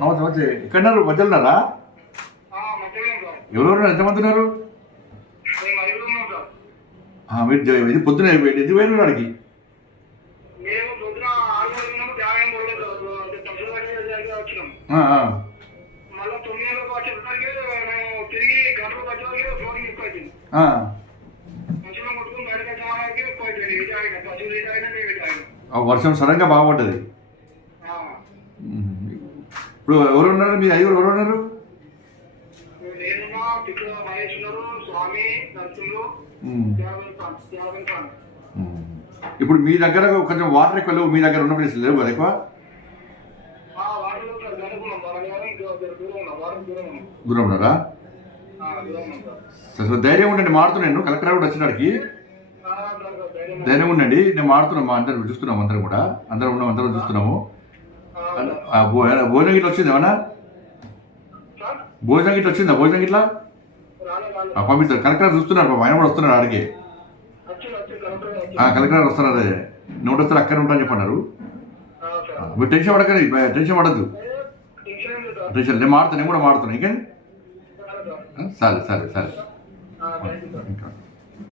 నమస్తే నమస్తే ఎక్కడున్నారు మధ్యలోన్నారా? ఎవరెవరు ఎంతమంది ఉన్నారు? మీరు ఇది పొద్దున ఇది పోయిన వాడికి వర్షం సడన్గా బాగుపడ్డది. ఇప్పుడు ఎవరు ఉన్నారు? మీ ఐదుగురు ఎవరు ఉన్నారు? ఇప్పుడు మీ దగ్గర కొంచెం వాటర్ ఎక్కువ లేవు, మీ దగ్గర ఉన్న ప్లేస్ లేవు కదా ఎక్కువ? దూరం ఉన్నారా? ధైర్యం ఉండండి, మాడుతున్నాను. కలెక్టర్ కూడా వచ్చినాడికి ధైర్యం ఉండండి. నేను మాడుతున్నాం, అందరం చూస్తున్నాము, అందరం కూడా అందరం ఉన్నాం, అందరం చూస్తున్నాము. భోజనం గిట్ల వచ్చింది ఏమన్నా? భోజనం గిట్ల వచ్చిందా? భోజనం గిట్లా పంపిస్తారు. కలెక్టర్ చూస్తున్నారు, ఆయన కూడా వస్తున్నారు ఆడికి. కలెక్టర్ వస్తున్నారు, నోట్ వస్తారు అక్కడ ఉంటాను చెప్పన్నారు. మీరు టెన్షన్ పడకండి, టెన్షన్ పడద్దు. టెన్షన్ నేను మాడుతాను, నేను కూడా మాడుతాను. ఇంకేంది? సరే సరే సరే.